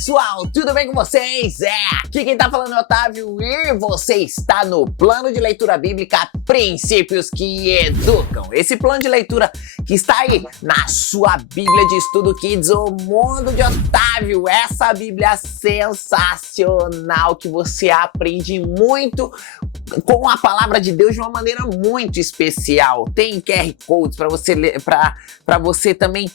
pessoal, tudo bem com vocês? Aqui quem tá falando é o Otávio e você está no Plano de Leitura Bíblica Princípios que Educam. Esse plano de leitura que está aí na sua Bíblia de Estudo Kids, o Mundo de Otávio. Essa Bíblia sensacional que você aprende muito com a palavra de Deus de uma maneira muito especial. Tem QR Codes para você ler, para você também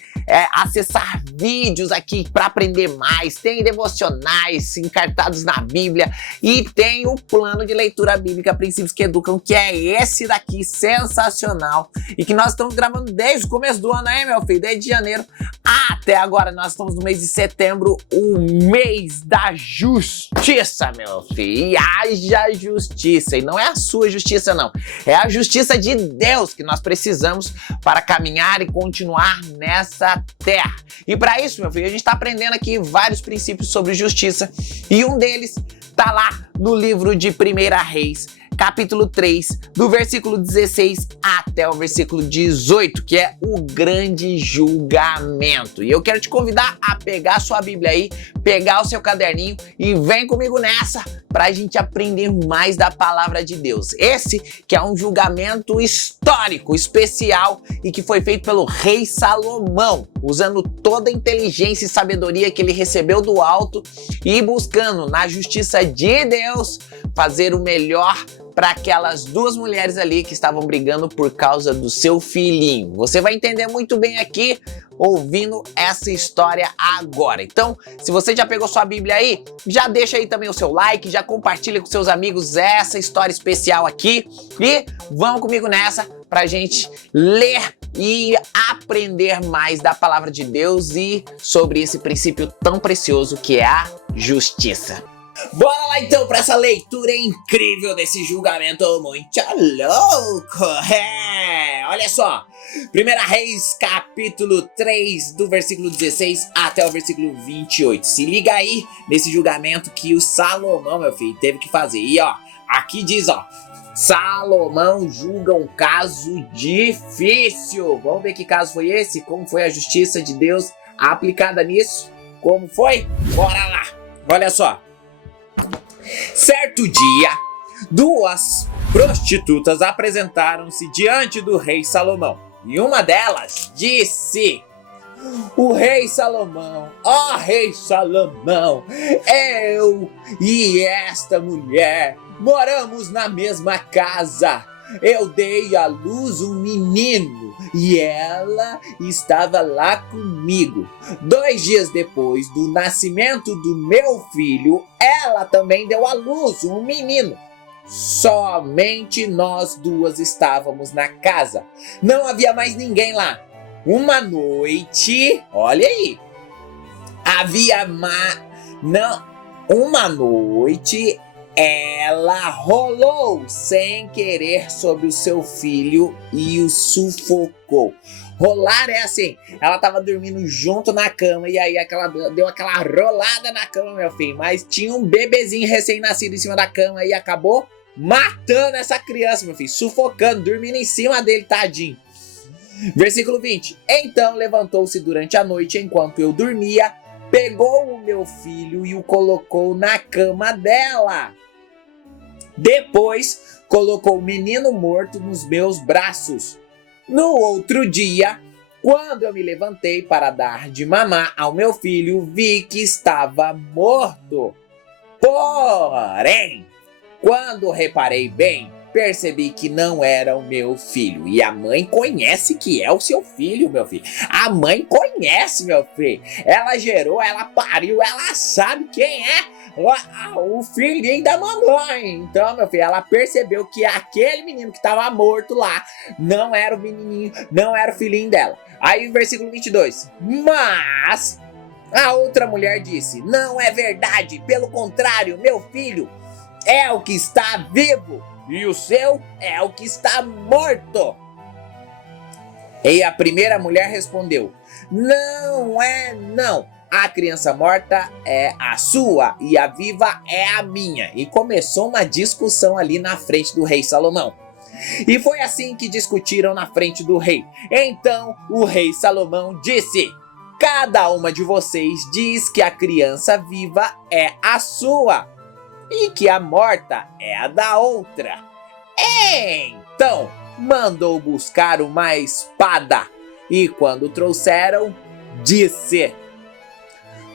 acessar vídeos aqui para aprender mais. Tem devocionais encartados na Bíblia e tem o plano de leitura bíblica Princípios que Educam, que é esse daqui sensacional e que nós estamos gravando desde o começo do ano, meu filho, desde janeiro até agora. Nós estamos no mês de setembro, o mês da justiça, meu filho. E haja justiça, e não é a sua justiça não, é a justiça de Deus que nós precisamos para caminhar e continuar nessa terra. E para isso, meu filho, a gente está aprendendo aqui vários princípios sobre justiça e um deles tá lá no livro de 1 Reis, capítulo 3, do versículo 16 até o versículo 18, que é o grande julgamento. E eu quero te convidar a pegar a sua Bíblia aí, pegar o seu caderninho e vem comigo nessa pra gente aprender mais da palavra de Deus. Esse que é um julgamento histórico, especial e que foi feito pelo rei Salomão, usando toda a inteligência e sabedoria que ele recebeu do alto e buscando na justiça de Deus fazer o melhor para aquelas duas mulheres ali que estavam brigando por causa do seu filhinho. Você vai entender muito bem aqui ouvindo essa história agora. Então, se você já pegou sua Bíblia aí, já deixa aí também o seu like, já compartilha com seus amigos essa história especial aqui e vamos comigo nessa pra gente ler e aprender mais da palavra de Deus e sobre esse princípio tão precioso que é a justiça. Bora lá então para essa leitura incrível desse julgamento muito louco. Olha só, 1 Reis capítulo 3 do versículo 16 até o versículo 28. Se liga aí nesse julgamento que o Salomão, meu filho, teve que fazer. E ó, aqui diz ó, Salomão julga um caso difícil. Vamos ver que caso foi esse? Como foi a justiça de Deus aplicada nisso? Como foi? Bora lá, olha só. Certo dia, duas prostitutas apresentaram-se diante do rei Salomão. E uma delas disse: o rei Salomão, ó rei Salomão, eu e esta mulher moramos na mesma casa. Eu dei à luz um menino e ela estava lá comigo. 2 dias depois do nascimento do meu filho, ela também deu à luz um menino. Somente nós duas estávamos na casa. Não havia mais ninguém lá. Uma noite, olha aí, uma noite ela rolou sem querer sobre o seu filho e o sufocou. Rolar é assim, ela tava dormindo junto na cama e aí deu aquela rolada na cama, meu filho, mas tinha um bebezinho recém-nascido em cima da cama e acabou matando essa criança, meu filho, sufocando, dormindo em cima dele, tadinho. Versículo 20. Então levantou-se durante a noite enquanto eu dormia, pegou o meu filho e o colocou na cama dela. Depois colocou o menino morto nos meus braços. No outro dia, quando eu me levantei para dar de mamar ao meu filho, vi que estava morto. Porém, quando reparei bem, percebi que não era o meu filho. E a mãe conhece que é o seu filho, meu filho. A mãe conhece, meu filho. Ela gerou, ela pariu, ela sabe quem é o filhinho da mamãe. Então, meu filho, ela percebeu que aquele menino que estava morto lá não era o menininho, não era o filhinho dela. Aí, versículo 22. Mas a outra mulher disse: não é verdade, pelo contrário, meu filho é o que está vivo e o seu é o que está morto. E a primeira mulher respondeu: não é não. A criança morta é a sua e a viva é a minha. E começou uma discussão ali na frente do rei Salomão. E foi assim que discutiram na frente do rei. Então o rei Salomão disse: Cada uma de vocês diz que a criança viva é a sua e que a morta é a da outra. Então, mandou buscar uma espada e quando trouxeram, disse: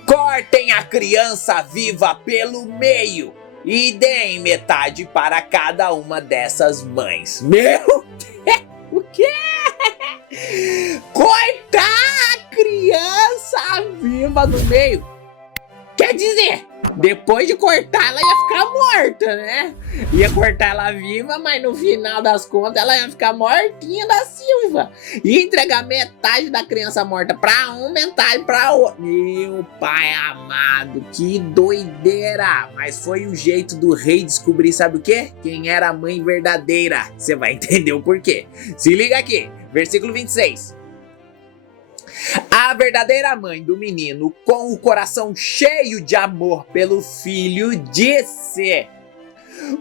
cortem a criança viva pelo meio e deem metade para cada uma dessas mães. Meu Deus, o quê? Cortar a criança viva no meio. Quer dizer, depois de cortar ela ia ficar morta, né? Ia cortar ela viva, mas no final das contas ela ia ficar mortinha da Silva. E entregar metade da criança morta pra um, metade pra outro. Meu pai amado, que doideira! Mas foi o jeito do rei descobrir, sabe o quê? Quem era a mãe verdadeira. Você vai entender o porquê. Se liga aqui, versículo 26. A verdadeira mãe do menino, com o coração cheio de amor pelo filho, disse: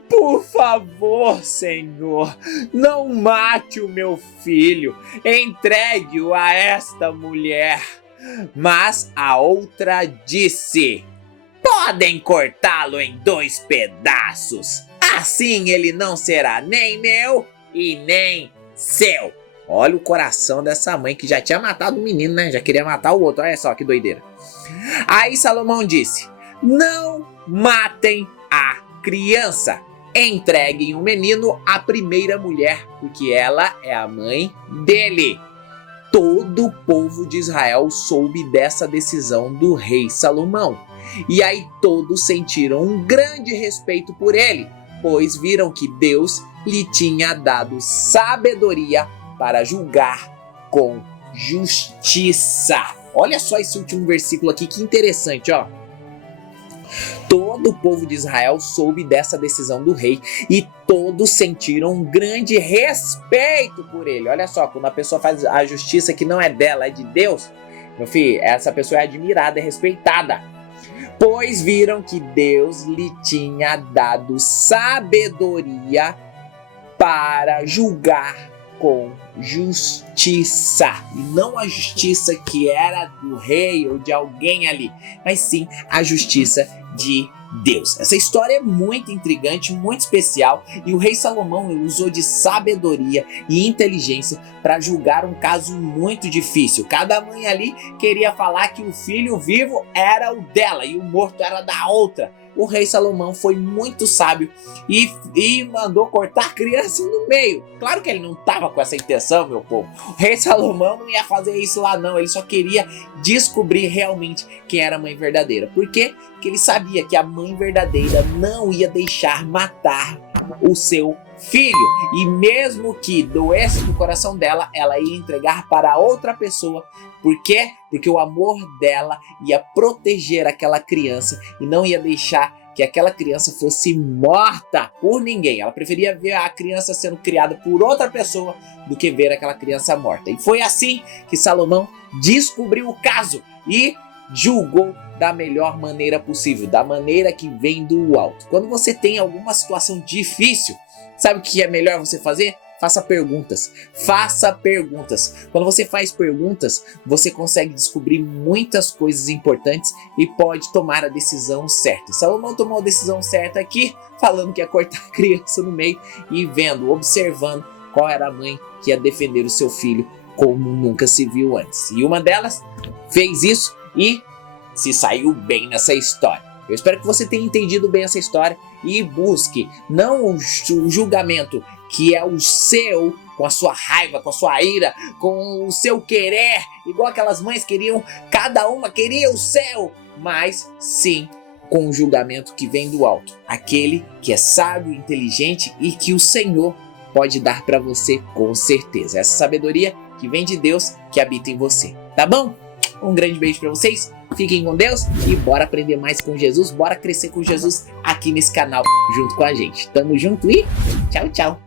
por favor, Senhor, não mate o meu filho, entregue-o a esta mulher. Mas a outra disse: podem cortá-lo em 2 pedaços, assim ele não será nem meu e nem seu. Olha o coração dessa mãe que já tinha matado o menino, né? Já queria matar o outro. Olha só que doideira. Aí Salomão disse: não matem a criança. Entreguem o menino à primeira mulher, porque ela é a mãe dele. Todo o povo de Israel soube dessa decisão do rei Salomão. E aí todos sentiram um grande respeito por ele, pois viram que Deus lhe tinha dado sabedoria para julgar com justiça. Olha só esse último versículo aqui, que interessante, ó. Todo o povo de Israel soube dessa decisão do rei e todos sentiram um grande respeito por ele. Olha só, quando a pessoa faz a justiça que não é dela, é de Deus, meu filho, essa pessoa é admirada, é respeitada. Pois viram que Deus lhe tinha dado sabedoria para julgar com justiça, e não a justiça que era do rei ou de alguém ali, mas sim a justiça de Deus. Essa história é muito intrigante, muito especial, e o rei Salomão usou de sabedoria e inteligência para julgar um caso muito difícil. Cada mãe ali queria falar que o filho vivo era o dela e o morto era da outra. O rei Salomão foi muito sábio e mandou cortar a criança no meio. Claro que ele não estava com essa intenção, meu povo. O rei Salomão não ia fazer isso lá não, ele só queria descobrir realmente quem era a mãe verdadeira. Por quê? Porque ele sabia que a mãe verdadeira não ia deixar matar o seu filho. E mesmo que doesse no coração dela, ela ia entregar para outra pessoa. Por quê? Porque o amor dela ia proteger aquela criança e não ia deixar que aquela criança fosse morta por ninguém. Ela preferia ver a criança sendo criada por outra pessoa do que ver aquela criança morta. E foi assim que Salomão descobriu o caso e julgou da melhor maneira possível, da maneira que vem do alto. Quando você tem alguma situação difícil, sabe o que é melhor você fazer? Faça perguntas. Faça perguntas. Quando você faz perguntas, você consegue descobrir muitas coisas importantes e pode tomar a decisão certa. Salomão tomou a decisão certa aqui, falando que ia cortar a criança no meio e vendo, observando qual era a mãe que ia defender o seu filho como nunca se viu antes. E uma delas fez isso e se saiu bem nessa história. Eu espero que você tenha entendido bem essa história e busque não o julgamento que é o seu, com a sua raiva, com a sua ira, com o seu querer, igual aquelas mães queriam, cada uma queria o seu, mas sim com o julgamento que vem do alto, aquele que é sábio, inteligente e que o Senhor pode dar para você com certeza. Essa sabedoria que vem de Deus, que habita em você, tá bom? Um grande beijo para vocês, fiquem com Deus e bora aprender mais com Jesus, bora crescer com Jesus aqui nesse canal junto com a gente. Tamo junto e tchau, tchau!